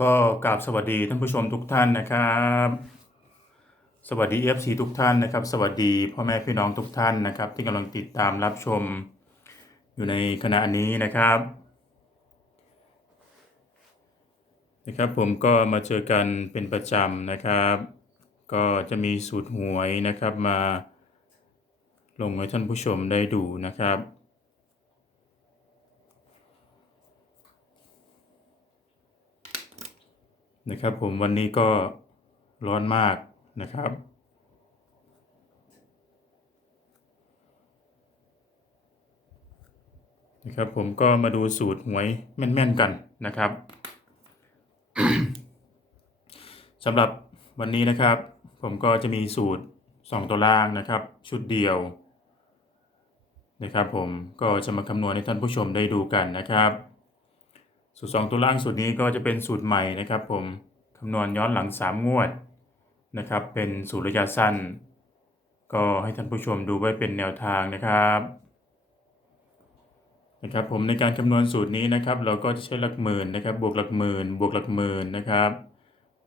ก็กราบสวัสดีท่านผู้ชมทุกท่านนะครับ สวัสดี FC ทุกท่านนะครับ สวัสดีพ่อแม่พี่น้องทุกท่านนะครับ ที่กำลังติดตามรับชมอยู่ในขณะนี้นะครับนะครับ ผมก็มาเจอกันเป็นประจำนะครับ ก็จะมีสูตรหวยนะครับมาลงให้ท่านผู้ชมได้ดูนะครับ นะครับผมวันนี้ก็ร้อนมากนะครับ นะครับผมก็มาดูสูตรหวยแม่นๆกันนะครับสำหรับวันนี้นะครับ ผมก็จะมีสูตร 2 ตัวล่างนะครับ ชุดเดียวนะครับ ผมก็จะมาคำนวณให้ท่านผู้ชมได้ดูกันนะครับ สูตร 2 ตัวล่างสูตรนี้ก็จะเป็นสูตรใหม่นะครับผมคำนวณย้อนหลัง 3 งวดนะครับ เป็นสูตรระยะสั้น ก็ให้ท่านผู้ชมดูไว้เป็นแนวทางนะครับนะครับผมในการคำนวณสูตรนี้นะครับ เราก็จะใช้หลักหมื่นนะครับ บวกหลักหมื่น บวกหลักหมื่นนะครับ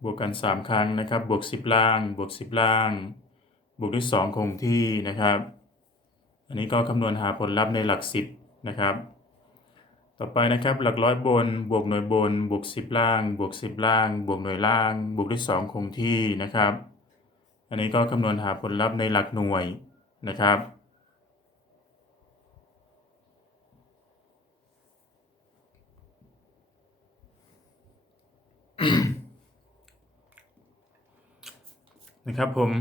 บวกกัน 3 ครั้งนะครับ บวก 10 ล่าง บวก 10 ล่าง บวกด้วย 2 คงที่นะครับ อันนี้ก็คำนวณหาผลลัพธ์ในหลัก 10 นะครับ ต่อไปนะครับหลักร้อยบนบวกหน่วยบนบวก10 ล่าง บวก 10 ล่าง บวกหน่วยล่าง บวกด้วย 2 คงที่นะครับ อันนี้ก็คำนวณหาผลลัพธ์ในหลักหน่วยนะครับ นะครับผม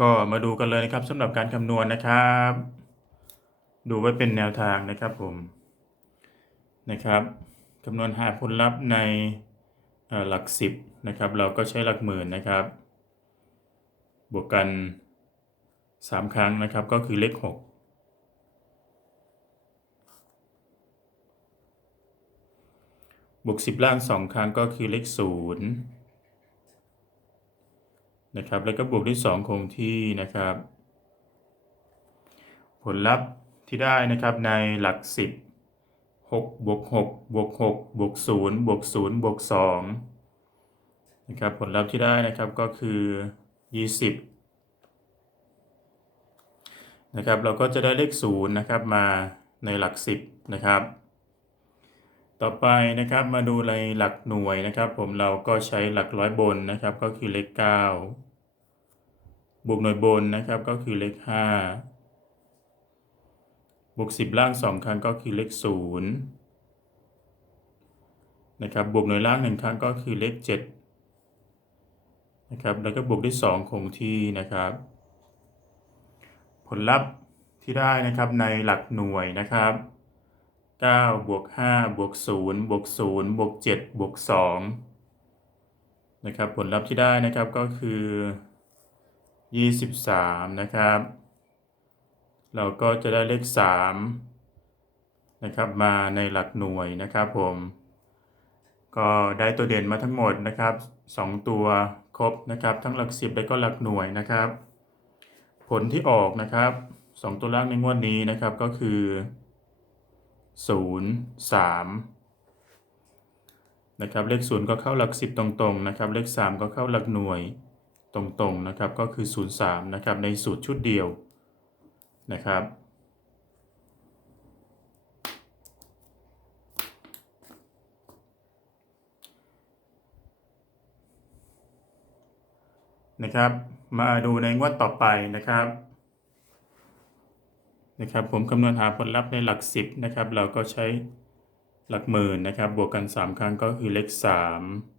ก็มาดูกันเลยนะครับสำหรับการคำนวณนะครับ ดูไว้เป็นแนวทางนะครับผม นะครับคำนวณหาผลลัพธ์ในหลักสิบนะครับ เราก็ใช้หลักหมื่นนะครับ บวกกัน 3 ครั้งนะครับ ก็คือเลข 6 บวก 10 ล่าง 2 ครั้งก็คือเลข 0 นะครับ แล้วก็บวกด้วย 2 คงที่นะครับ ผลลัพธ์ที่ได้นะครับในหลัก 10 6บวก6บวก6บวก0บวก0บวก2นะครับผลลัพธ์ที่ได้นะครับก็คือ 20นะครับเราก็จะได้เลข0นะครับมาในหลัก 10นะครับ ต่อไปนะครับมาดูในหลักหน่วยนะครับ ผมเราก็ใช้หลักร้อยบนนะครับก็คือเลข 9 บวกหน่วยบนนะครับก็คือเลข 5 บวก10 ล่าง 2 ครั้งก็คือเลข0นะครับบวกหน่วยล่าง 1 ครั้งก็คือเลข7นะครับแล้วก็บวกด้วย 2 คงที่นะครับ ผลลัพธ์ที่ได้นะครับในหลักหน่วยนะครับ9บวก5บวก0บวก0บวก7บวก2นะครับผลลัพธ์ที่ได้นะครับก็คือ 23 นะครับ เราก็จะได้เลข3นะครับมาในหลักหน่วยนะครับผม ก็ได้ตัวเด่นมาทั้งหมดนะครับ 2 ตัวครบนะครับทั้งหลัก 10 และก็หลักหน่วยนะครับ ผลที่ออกนะครับ 2 ตัวล่างในงวดนี้นะครับก็คือ 0 3นะครับเลข 0 ก็เข้าหลัก 10 ตรงๆนะครับเลข 3 ก็เข้าหลักหน่วยตรงๆนะครับก็คือ 0 3นะครับในสูตรชุดเดียว นะครับ นะครับ มาดูในงวดต่อไปนะครับนะครับผมคำนวณหาผลลัพธ์ในหลัก 10นะครับเราก็ใช้หลักหมื่นนะครับบวกกัน 3 ครั้งก็คือเลข 3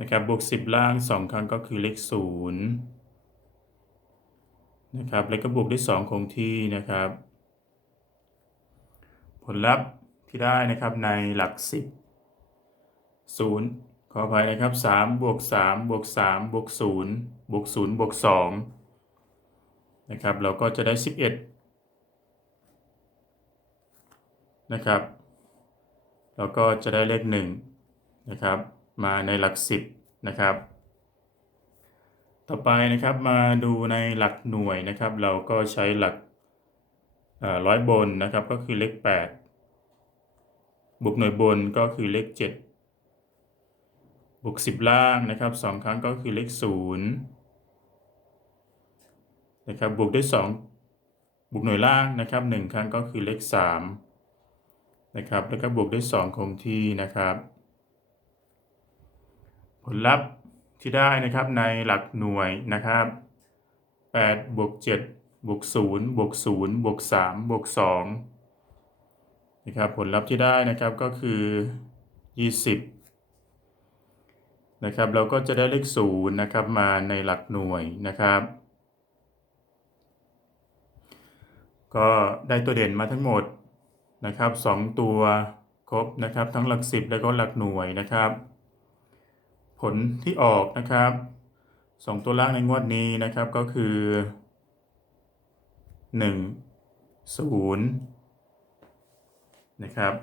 นะครับบวก 10 ล่าง 2 ครั้งก็คือเลข0นะครับแล้วก็บวกด้วย 2 คงที่นะครับ ผลลัพธ์ที่ได้นะครับในหลัก 10 0 ขออภัยนะครับ3บวก3บวก3บวก0บวก0บวก2นะครับเราก็จะได้ 11นะครับเราก็จะได้เลข 1 นะครับ มาในหลัก10นะครับ ต่อไปนะครับมาดูในหลักหน่วยนะครับ เราก็ใช้หลักร้อยบนนะครับก็คือเลข 8 บวกหน่วยบนก็คือเลขเจ็ดบวกสิบล่างนะครับสองครั้งก็คือเลขศูนย์นะครับบวกด้วยสองบวกหน่วยล่างนะครับหนึ่งครั้งก็คือเลขสามนะครับแล้วก็บวกด้วยสองคงที่นะครับ ลลัพธ์ที่ได้นะครับในหลักหน่วยนะครับ8บวก7บวก0บวก0บวก3บวก2นะครับผลลัพธ์ที่ได้นะครับก็คือ 20นะครับเราก็จะได้เลข0นะครับมาในหลักหน่วยนะครับ ก็ได้ตัวเด่นมาทั้งหมดนะครับ 2 ตัวครบนะครับทั้งหลัก 10 แล้วก็หลักหน่วยนะครับ ผลที่ออกนะครับสองตัวล่างในงวดนี้นะครับก็คือหนึ่งศูนย์นะครับ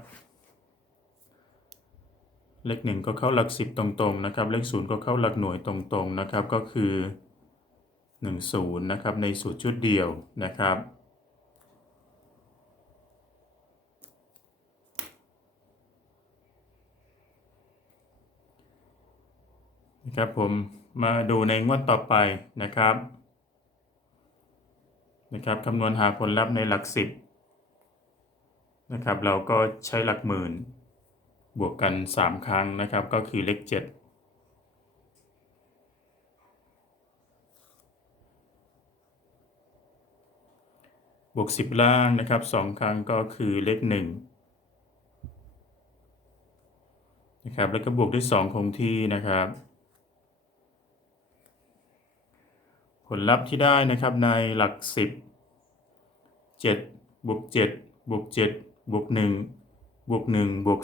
เลขหนึ่งก็เข้าหลักสิบตรงๆนะครับ เลขศูนย์ก็เข้าหลักหน่วยตรงๆนะครับก็คือหนึ่งศูนย์นะครับในสูตรชุดเดียวนะครับ นะครับผมมาดูในงวดต่อไปนะครับนะครับคำนวณหาผลลัพธ์ในหลักสิบนะครับเราก็ใช้หลักหมื่น บวกกัน 3 ครั้งนะครับ ก็คือเลข7บวก 10 ล่างนะครับ 2 ครั้งก็คือเลข1นะครับแล้วก็บวกด้วย 2 คงที่นะครับ ผลลัพธ์ที่ได้นะครับในหลัก 10 7บวก7บวก7บวก1บวก1บวก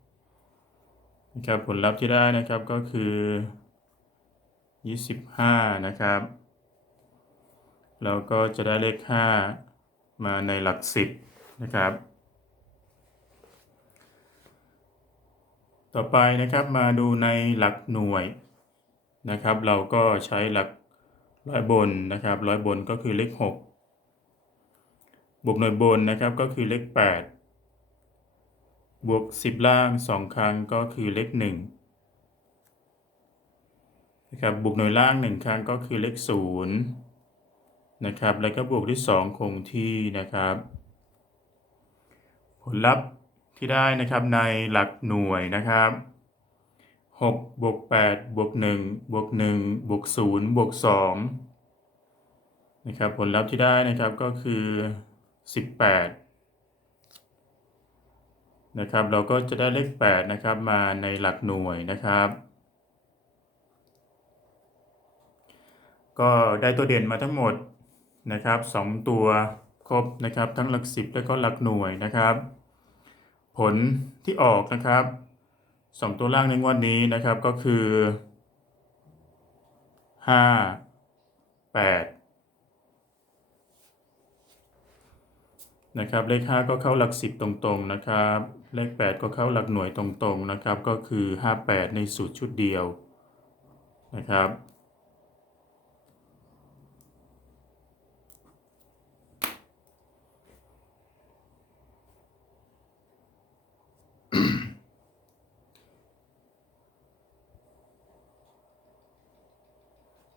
2นะครับผลลัพธ์ที่ได้นะครับก็คือ 25 นะครับ แล้วก็จะได้เลข 5 มาในหลัก 10 นะครับ ต่อไปนะครับมาดูในหลักหน่วยนะครับ เราก็ใช้หลัก ร้อยบนนะครับร้อยบนก็คือเลขหกบวกหน่วยบนนะครับก็คือเลขแปดบวกสิบล่างสองครั้งก็คือเลขหนึ่งนะครับบวกหน่วยล่างหนึ่งครั้งก็คือเลขศูนย์นะครับแล้วก็บวกที่สองคงที่นะครับ ผลลัพธ์ที่ได้นะครับในหลักหน่วยนะครับ 6บวก8บวก1บวก1บวก0บวก2นะครับผลลัพธ์ที่ได้นะครับก็คือ18นะครับเราก็จะได้เลข8นะครับมาในหลักหน่วยนะครับ ก็ได้ตัวเด่นมาทั้งหมดนะครับ2ตัวครบนะครับทั้งหลัก10และก็หลักหน่วยนะครับ ผลที่ออกนะครับ สองตัวล่างในงวดนี้นะครับก็คือห้าแปดนะครับเลขห้าก็เข้าหลักสิบตรงๆนะครับ เลขแปดก็เข้าหลักหน่วยตรงๆนะครับ ก็คือห้าแปดในสูตรชุดเดียวนะครับ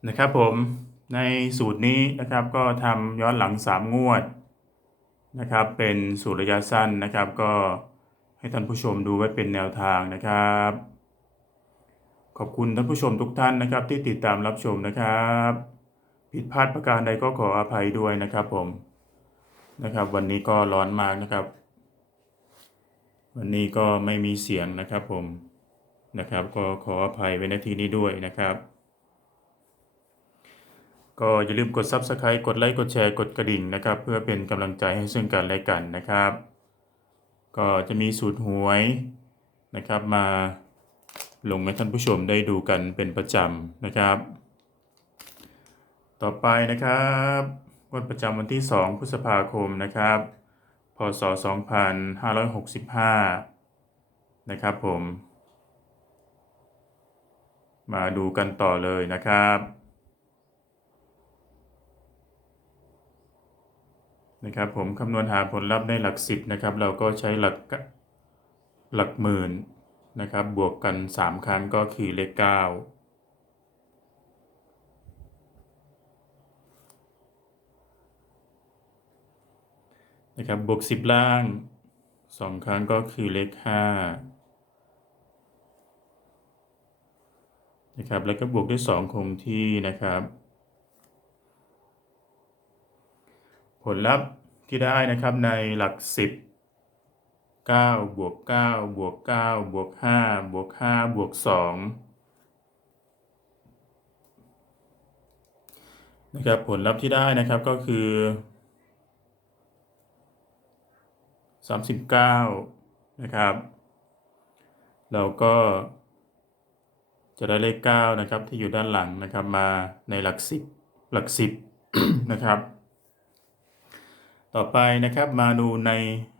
นะครับผมในสูตรนี้นะครับก็ทำย้อนหลัง 3 งวดนะครับเป็นสูตรระยะสั้นนะครับก็ให้ท่านผู้ชมดูไว้เป็นแนวทางนะครับ ขอบคุณท่านผู้ชมทุกท่านนะครับ ที่ติดตามรับชมนะครับ ผิดพลาดประการใดก็ขออภัยด้วยนะครับผมนะครับวันนี้ก็ร้อนมากนะครับ วันนี้ก็ไม่มีเสียงนะครับผมนะครับ ก็ขออภัยไว้ในที่นี้ด้วยนะครับ ก็อย่าลืมกด Subscribe กดไลค์กดแชร์กดกระดิ่งนะครับ เพื่อเป็นกำลังใจให้ซึ่งกันและกันนะครับ ก็จะมีสูตรหวยนะครับ มาลงให้ท่านผู้ชมได้ดูกันเป็นประจำนะครับ ต่อไปนะครับวันประจำวันที่ 2 พฤษภาคมนะครับ พศ 2565 นะครับผม มาดูกันต่อเลยนะครับ นะครับผมคำนวณหาผลลัพธ์ในหลักสิบนะครับเราก็ใช้หลักหลักหมื่นนะครับบวกกันสามครั้งก็คือเลขเก้านะครับบวกสิบล่างสองครั้งก็คือเลขห้านะครับแล้วก็บวกด้วยสองคงที่นะครับ ผลลัพธ์ที่ได้นะครับในหลักสิบเก้าบวกเก้าบวกเก้าบวกห้าบวกห้าบวกสองนะครับผลลัพธ์ที่ได้นะครับก็คือสามสิบเก้านะครับ เราก็จะได้เลขเก้านะครับที่อยู่ด้านหลังนะครับมาในหลักสิบหลักสิบนะครับ ต่อไปนะครับมาดูใน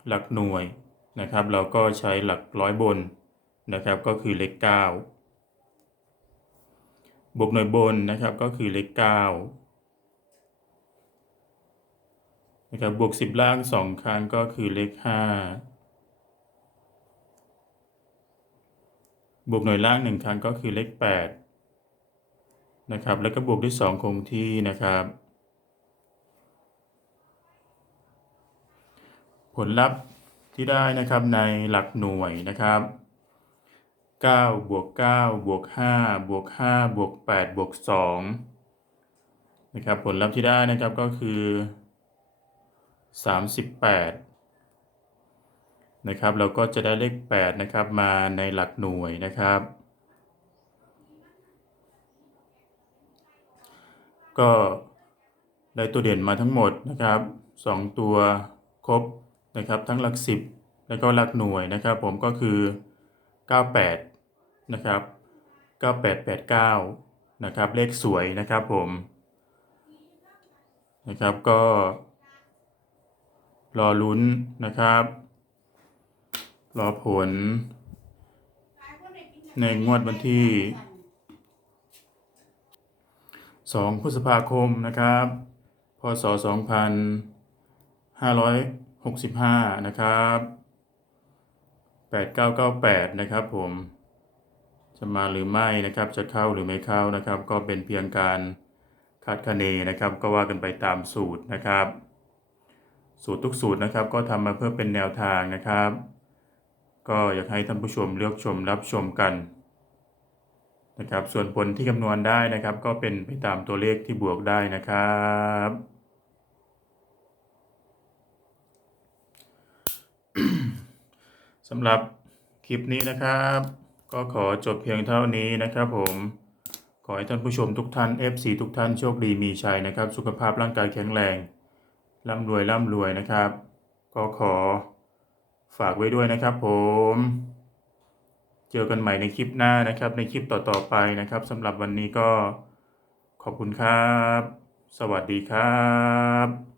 หลักหน่วยนะครับ เราก็ใช้หลักร้อยบนนะครับก็คือเลขเก้าบวกหน่วยบนนะครับก็คือเลขเก้านะครับบวกสิบล่างสองครั้งก็คือเลขห้าบวกหน่วยล่างหนึ่งครั้งก็คือเลขแปดนะครับแล้วก็บวกด้วยสองคงที่นะครับ ผลลัพธ์ที่ได้นะครับในหลักหน่วยนะครับ9บวก9บวก5บวก5บวก8บวก2นะครับผลลัพธ์ที่ได้นะครับก็คือ 38นะครับเราก็จะได้เลข8นะครับมาในหลักหน่วยนะครับ ก็ได้ตัวเด่นมาทั้งหมดนะครับ 2 ตัวครบ นะครับทั้งหลัก 10 แล้วก็หลักหน่วยนะครับผมก็คือ 98 นะครับ 9889 นะครับเลขสวยนะครับผมนะครับก็รอลุ้นนะครับ รอผล ในงวดวันที่ 2 พฤษภาคมนะครับ พศ 65 นะครับ 8998 นะครับผมจะมาหรือไม่นะครับจะเข้าหรือไม่เข้านะครับ ก็เป็นเพียงการคาดคะเนนะครับ ก็ว่ากันไปตามสูตรนะครับ สูตรทุกสูตรนะครับ ก็ทำมาเพื่อเป็นแนวทางนะครับ ก็อยากให้ท่านผู้ชมเลือกชมรับชมกันนะครับ ส่วนผลที่คำนวณได้นะครับ ก็เป็นไปตามตัวเลขที่บวกได้นะครับ สำหรับคลิปนี้นะครับ ก็ขอจบเพียงเท่านี้นะครับผม ขอให้ท่านผู้ชมทุกท่าน FC ทุกท่านโชคดีมีชัยนะครับ สุขภาพร่างกายแข็งแรงร่ำรวยร่ำรวยนะครับ ก็ขอฝากไว้ด้วยนะครับผม เจอกันใหม่ในคลิปหน้านะครับ ในคลิปต่อๆไปนะครับสำหรับวันนี้ก็ขอบคุณครับ สวัสดีครับ